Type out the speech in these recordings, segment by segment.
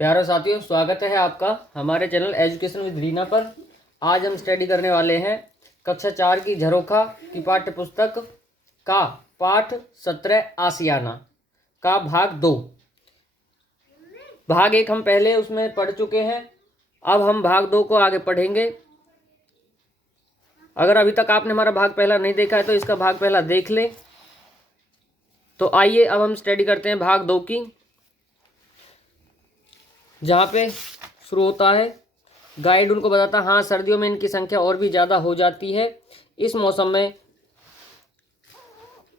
प्यारे साथियों, स्वागत है आपका हमारे चैनल एजुकेशन विद रीना पर। आज हम स्टडी करने वाले हैं कक्षा 4 की झरोखा की पाठ्य पुस्तक का पाठ 17 आसियाना का भाग 2। भाग 1 हम पहले उसमें पढ़ चुके हैं। अब हम भाग 2 को आगे पढ़ेंगे। अगर अभी तक आपने हमारा भाग पहला नहीं देखा है तो इसका भाग पहला देख लें। तो आइए अब हम स्टडी करते हैं भाग 2 की, जहाँ पे शुरू होता है। गाइड उनको बताता, हाँ सर्दियों में इनकी संख्या और भी ज़्यादा हो जाती है। इस मौसम में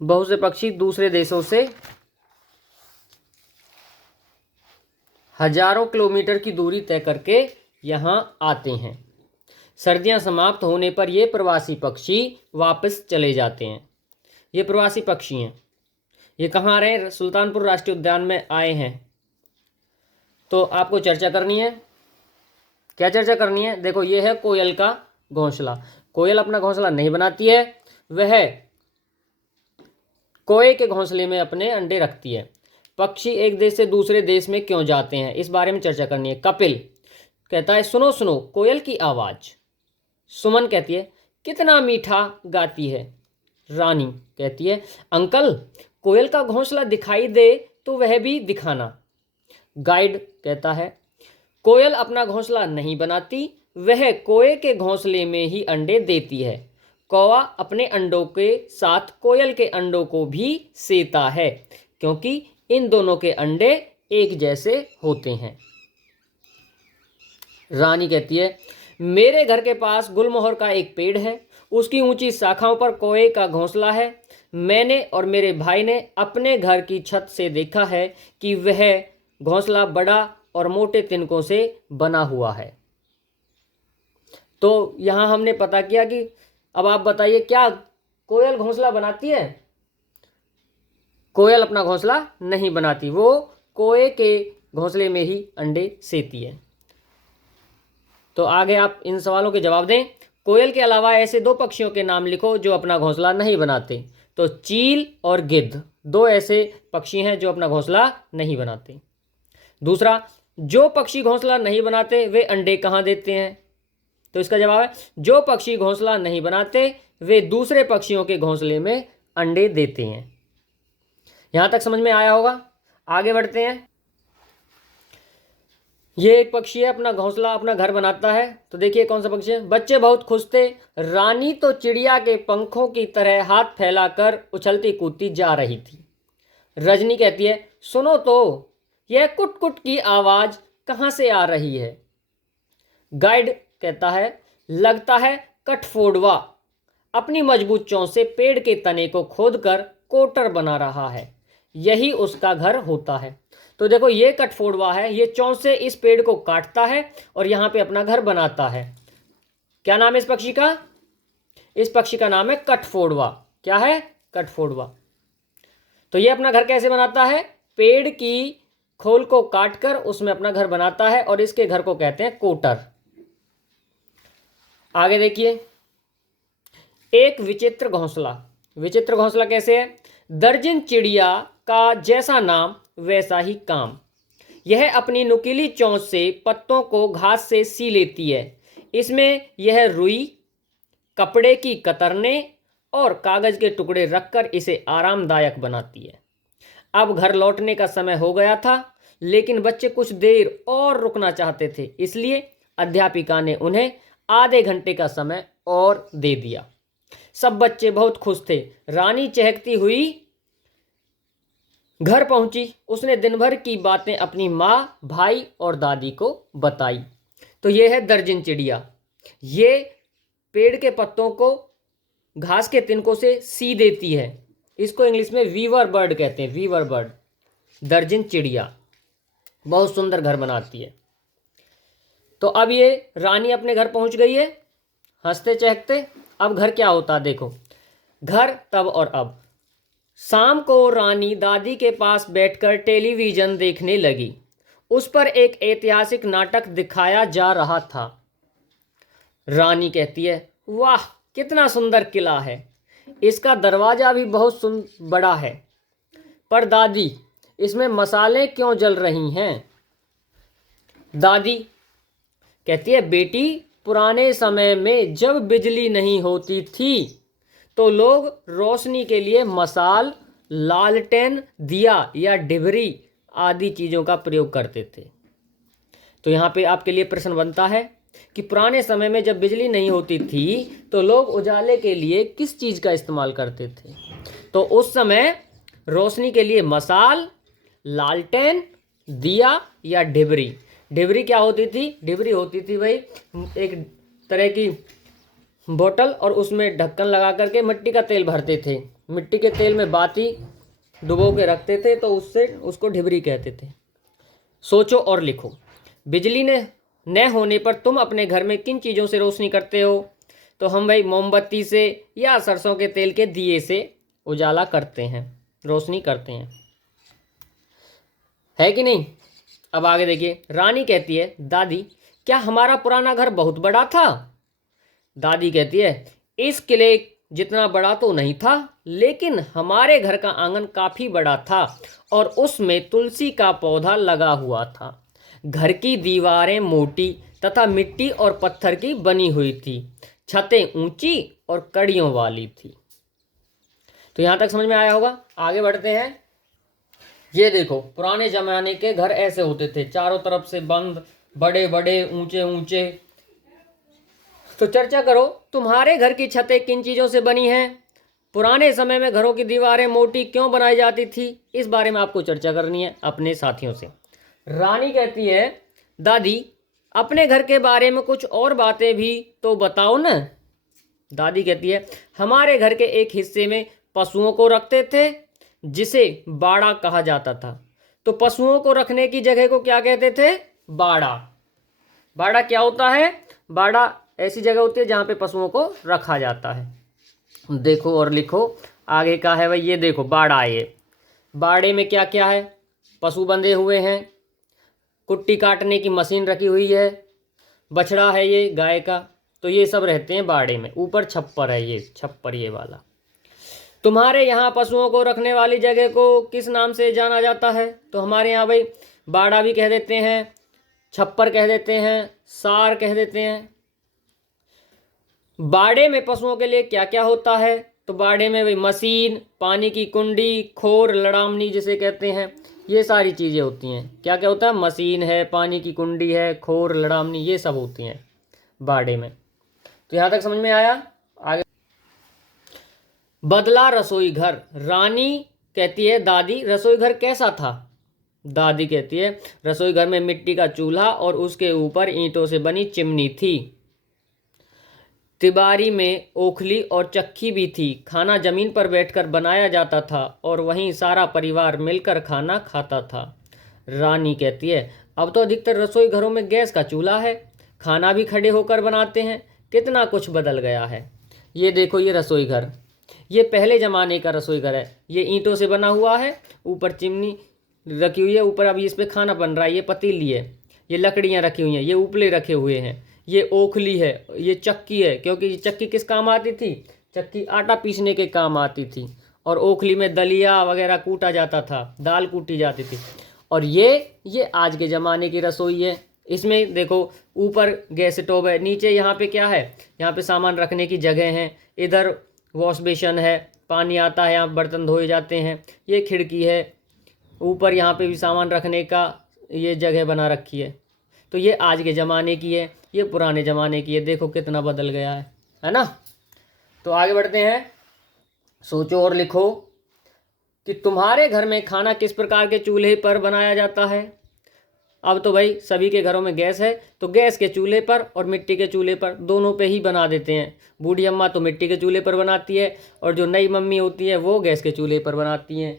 बहुत से पक्षी दूसरे देशों से हजारों किलोमीटर की दूरी तय करके यहाँ आते हैं। सर्दियाँ समाप्त होने पर ये प्रवासी पक्षी वापस चले जाते हैं। ये प्रवासी पक्षी हैं। ये कहाँ आ रहे हैं? सुल्तानपुर राष्ट्रीय उद्यान में आए हैं। तो आपको चर्चा करनी है। क्या चर्चा करनी है? देखो, ये है कोयल का घोंसला। कोयल अपना घोंसला नहीं बनाती है, वह कोए के घोंसले में अपने अंडे रखती है। पक्षी एक देश से दूसरे देश में क्यों जाते हैं, इस बारे में चर्चा करनी है। कपिल कहता है, सुनो सुनो कोयल की आवाज़। सुमन कहती है, कितना मीठा गाती है। रानी कहती है, अंकल कोयल का घोंसला दिखाई दे तो वह भी दिखाना। गाइड कहता है, कोयल अपना घोंसला नहीं बनाती, वह कोए के घोंसले में ही अंडे देती है। कौवा अपने अंडों के साथ कोयल के अंडों को भी सेता है, क्योंकि इन दोनों के अंडे एक जैसे होते हैं। रानी कहती है, मेरे घर के पास गुलमोहर का एक पेड़ है, उसकी ऊंची शाखाओं पर कोए का घोंसला है। मैंने और मेरे भाई ने अपने घर की छत से देखा है कि वह घोंसला बड़ा और मोटे तिनकों से बना हुआ है। तो यहाँ हमने पता किया कि अब आप बताइए, क्या कोयल घोंसला बनाती है? कोयल अपना घोंसला नहीं बनाती, वो कोए के घोंसले में ही अंडे सेती है। तो आगे आप इन सवालों के जवाब दें। कोयल के अलावा ऐसे 2 पक्षियों के नाम लिखो जो अपना घोंसला नहीं बनाते। तो चील और गिद्ध 2 ऐसे पक्षी हैं जो अपना घोंसला नहीं बनाते। दूसरा, जो पक्षी घोंसला नहीं बनाते वे अंडे कहाँ देते हैं? तो इसका जवाब है, जो पक्षी घोंसला नहीं बनाते वे दूसरे पक्षियों के घोंसले में अंडे देते हैं। यहां तक समझ में आया होगा। आगे बढ़ते हैं। ये एक पक्षी है, अपना घोंसला अपना घर बनाता है। तो देखिए कौन सा पक्षी है। बच्चे बहुत खुश थे। रानी तो चिड़िया के पंखों की तरह हाथ फैलाकर उछलती कूदती जा रही थी। रजनी कहती है, सुनो तो, यह कुट कुट की आवाज कहां से आ रही है? गाइड कहता है, लगता है कठफोड़वा अपनी मजबूत चोंच से पेड़ के तने को खोदकर कोटर बना रहा है, यही उसका घर होता है। तो देखो, ये कठफोड़वा है, ये चोंच से इस पेड़ को काटता है और यहाँ पे अपना घर बनाता है। क्या नाम है इस पक्षी का? इस पक्षी का नाम है कठफोड़वा। क्या है? कठफोड़वा। तो ये अपना घर कैसे बनाता है? पेड़ की खोल को काटकर उसमें अपना घर बनाता है और इसके घर को कहते हैं कोटर। आगे देखिए, एक विचित्र घोंसला। विचित्र घोंसला कैसे है? दर्जन चिड़िया का जैसा नाम वैसा ही काम। यह अपनी नुकीली चोंच से पत्तों को घास से सी लेती है। इसमें यह रुई, कपड़े की कतरने और कागज के टुकड़े रखकर इसे आरामदायक बनाती है। अब घर लौटने का समय हो गया था, लेकिन बच्चे कुछ देर और रुकना चाहते थे, इसलिए अध्यापिका ने उन्हें आधे घंटे का समय और दे दिया। सब बच्चे बहुत खुश थे। रानी चहकती हुई घर पहुंची। उसने दिन भर की बातें अपनी माँ, भाई और दादी को बताई। तो ये है दर्जन चिड़िया। ये पेड़ के पत्तों को घास के तिनकों से सी देती है। इसको इंग्लिश में वीवर बर्ड कहते हैं, वीवर बर्ड। दर्जन चिड़िया बहुत सुंदर घर बनाती है। तो अब ये रानी अपने घर पहुंच गई है, हंसते चहकते। अब घर क्या होता देखो। घर तब और अब। शाम को रानी दादी के पास बैठकर टेलीविज़न देखने लगी। उस पर एक ऐतिहासिक नाटक दिखाया जा रहा था। रानी कहती है, वाह कितना सुंदर किला है, इसका दरवाज़ा भी बहुत बड़ा है। पर दादी, इसमें मसाले क्यों जल रही हैं? दादी कहती है, बेटी पुराने समय में जब बिजली नहीं होती थी तो लोग रोशनी के लिए मसाल, लालटेन, दिया या डिबरी आदि चीज़ों का प्रयोग करते थे। तो यहाँ पे आपके लिए प्रश्न बनता है कि पुराने समय में जब बिजली नहीं होती थी तो लोग उजाले के लिए किस चीज़ का इस्तेमाल करते थे। तो उस समय रोशनी के लिए मसाल, लालटेन, दिया या डिबरी। डिबरी क्या होती थी? डिबरी होती थी भाई एक तरह की बोतल और उसमें ढक्कन लगा करके मिट्टी का तेल भरते थे, मिट्टी के तेल में बाती डुबो के रखते थे तो उससे उसको डिबरी कहते थे। सोचो और लिखो, बिजली ने न होने पर तुम अपने घर में किन चीज़ों से रोशनी करते हो? तो हम भाई मोमबत्ती से या सरसों के तेल के दिए से उजाला करते हैं, रोशनी करते हैं, है कि नहीं। अब आगे देखिए, रानी कहती है, दादी क्या हमारा पुराना घर बहुत बड़ा था? दादी कहती है, इस किले जितना बड़ा तो नहीं था, लेकिन हमारे घर का आंगन काफ़ी बड़ा था और उसमें तुलसी का पौधा लगा हुआ था। घर की दीवारें मोटी तथा मिट्टी और पत्थर की बनी हुई थी, छतें ऊंची और कड़ियों वाली थी। तो यहाँ तक समझ में आया होगा। आगे बढ़ते हैं। ये देखो, पुराने जमाने के घर ऐसे होते थे, चारों तरफ से बंद, बड़े बड़े, ऊंचे ऊंचे। तो चर्चा करो, तुम्हारे घर की छतें किन चीज़ों से बनी हैं? पुराने समय में घरों की दीवारें मोटी क्यों बनाई जाती थी? इस बारे में आपको चर्चा करनी है अपने साथियों से। रानी कहती है, दादी अपने घर के बारे में कुछ और बातें भी तो बताओ न। दादी कहती है, हमारे घर के एक हिस्से में पशुओं को रखते थे जिसे बाड़ा कहा जाता था। तो पशुओं को रखने की जगह को क्या कहते थे? बाड़ा। बाड़ा क्या होता है? बाड़ा ऐसी जगह होती है जहाँ पे पशुओं को रखा जाता है। देखो और लिखो, आगे का है भाई, ये देखो बाड़ा। ये बाड़े में क्या क्या है? पशु बंधे हुए हैं, कुट्टी काटने की मशीन रखी हुई है, बछड़ा है ये गाय का, तो ये सब रहते हैं बाड़े में। ऊपर छप्पर है, ये छप्पर ये वाला। तुम्हारे यहाँ पशुओं को रखने वाली जगह को किस नाम से जाना जाता है? तो हमारे यहाँ भाई बाड़ा भी कह देते हैं, छप्पर कह देते हैं, सार कह देते हैं। बाड़े में पशुओं के लिए क्या क्या होता है? तो बाड़े में भाई मशीन, पानी की कुंडी, खोर, लड़ामनी जिसे कहते हैं, ये सारी चीज़ें होती हैं। क्या क्या होता है? मशीन है, पानी की कुंडी है, खोर, लड़ामनी, ये सब होती हैं बाड़े में। तो यहाँ तक समझ में आया। आगे, बदला रसोई घर। रानी कहती है, दादी रसोई घर कैसा था? दादी कहती है, रसोई घर में मिट्टी का चूल्हा और उसके ऊपर ईंटों से बनी चिमनी थी। तिबारी में ओखली और चक्की भी थी। खाना जमीन पर बैठकर बनाया जाता था और वहीं सारा परिवार मिलकर खाना खाता था। रानी कहती है, अब तो अधिकतर रसोई घरों में गैस का चूल्हा है, खाना भी खड़े होकर बनाते हैं। कितना कुछ बदल गया है। ये देखो, ये रसोई घर, ये पहले ज़माने का रसोई घर है। ये ईंटों से बना हुआ है, ऊपर चिमनी रखी हुई है, ऊपर अभी इस पर खाना बन रहा है। ये पतीली है, ये लकड़ियाँ रखी हुई हैं, ये उपले रखे हुए हैं, ये ओखली है, ये चक्की है, क्योंकि ये चक्की किस काम आती थी? चक्की आटा पीसने के काम आती थी। और ओखली में दलिया वगैरह कूटा जाता था, दाल कूटी जाती थी। और ये आज के ज़माने की रसोई है। इसमें देखो, ऊपर गैस स्टोव है, नीचे यहाँ पे क्या है? यहाँ पे सामान रखने की जगह है, इधर वॉश बेसिन है, पानी आता है, यहाँ बर्तन धोए जाते हैं। ये खिड़की है, ऊपर यहाँ पे भी सामान रखने का ये जगह बना रखी है। तो ये आज के ज़माने की है, ये पुराने ज़माने की है। देखो कितना बदल गया है ना। तो आगे बढ़ते हैं। सोचो और लिखो कि तुम्हारे घर में खाना किस प्रकार के चूल्हे पर बनाया जाता है? अब तो भाई सभी के घरों में गैस है, तो गैस के चूल्हे पर और मिट्टी के चूल्हे पर, दोनों पे ही बना देते हैं। बूढ़ी अम्मा तो मिट्टी के चूल्हे पर बनाती है और जो नई मम्मी होती है वो गैस के चूल्हे पर बनाती हैं।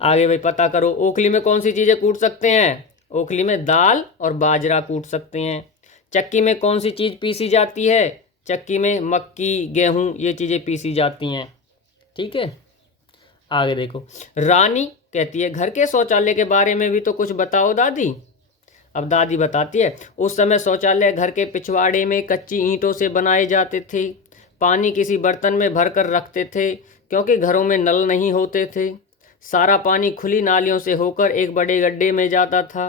आगे भाई पता करो, ओखली में कौन सी चीज़ें कूट सकते हैं? ओखली में दाल और बाजरा कूट सकते हैं। चक्की में कौन सी चीज़ पीसी जाती है? चक्की में मक्की, गेहूँ, ये चीज़ें पीसी जाती हैं। ठीक है, आगे देखो। रानी कहती है, घर के शौचालय के बारे में भी तो कुछ बताओ दादी। अब दादी बताती है, उस समय शौचालय घर के पिछवाड़े में कच्ची ईंटों से बनाए जाते थे। पानी किसी बर्तन में भरकर रखते थे क्योंकि घरों में नल नहीं होते थे। सारा पानी खुली नालियों से होकर एक बड़े गड्ढे में जाता था।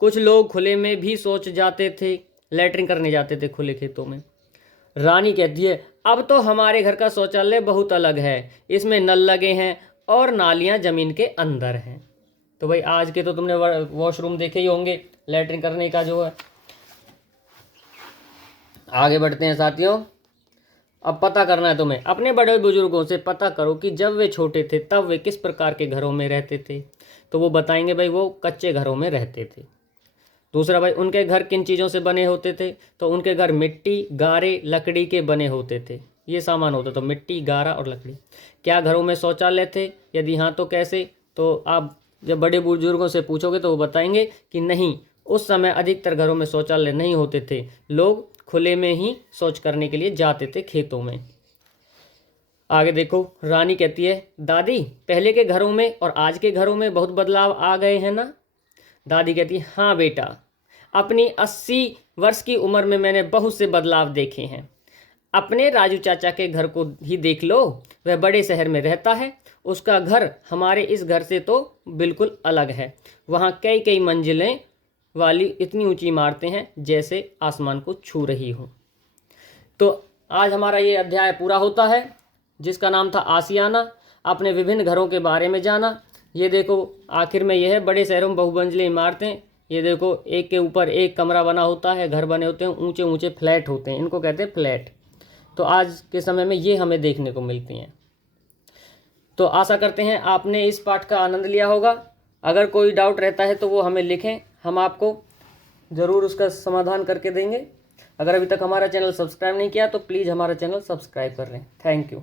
कुछ लोग खुले में भी शौच जाते थे, लैट्रिन करने जाते थे खुले खेतों में। रानी कहती है अब तो हमारे घर का शौचालय बहुत अलग है, इसमें नल लगे हैं और नालियाँ ज़मीन के अंदर हैं। तो भाई आज के तो तुमने वॉशरूम देखे ही होंगे, लैट्रिन करने का जो है। आगे बढ़ते हैं साथियों। अब पता करना है तुम्हें, अपने बड़े बुजुर्गों से पता करो कि जब वे छोटे थे तब वे किस प्रकार के घरों में रहते थे। तो वो बताएंगे भाई वो कच्चे घरों में रहते थे। दूसरा भाई उनके घर किन चीज़ों से बने होते थे। तो उनके घर मिट्टी, गारे, लकड़ी के बने होते थे। ये सामान होता था, मिट्टी, गारा और लकड़ी। क्या घरों में शौचालय थे? यदि हाँ तो कैसे? तो आप जब बड़े बुजुर्गों से पूछोगे तो वो बताएंगे कि नहीं, उस समय अधिकतर घरों में शौचालय नहीं होते थे, लोग खुले में ही शौच करने के लिए जाते थे खेतों में। आगे देखो, रानी कहती है दादी पहले के घरों में और आज के घरों में बहुत बदलाव आ गए हैं ना। दादी कहती है हाँ बेटा, अपनी 80 वर्ष की उम्र में मैंने बहुत से बदलाव देखे हैं। अपने राजू चाचा के घर को ही देख लो, वह बड़े शहर में रहता है, उसका घर हमारे इस घर से तो बिल्कुल अलग है। वहाँ कई कई मंजिलें वाली इतनी ऊंची इमारतें हैं जैसे आसमान को छू रही हों। तो आज हमारा ये अध्याय पूरा होता है जिसका नाम था आशियाना। आपने विभिन्न घरों के बारे में जाना। ये देखो आखिर में यह है बड़े शहरों में बहुमंजिली इमारतें। ये देखो एक के ऊपर एक कमरा बना होता है, घर बने होते हैं, ऊंचे ऊंचे फ्लैट होते हैं, इनको कहते हैं फ्लैट। तो आज के समय में ये हमें देखने को मिलती हैं। तो आशा करते हैं आपने इस पाठ का आनंद लिया होगा। अगर कोई डाउट रहता है तो वो हमें लिखें, हम आपको ज़रूर उसका समाधान करके देंगे। अगर अभी तक हमारा चैनल सब्सक्राइब नहीं किया तो प्लीज़ हमारा चैनल सब्सक्राइब कर लें। Thank you.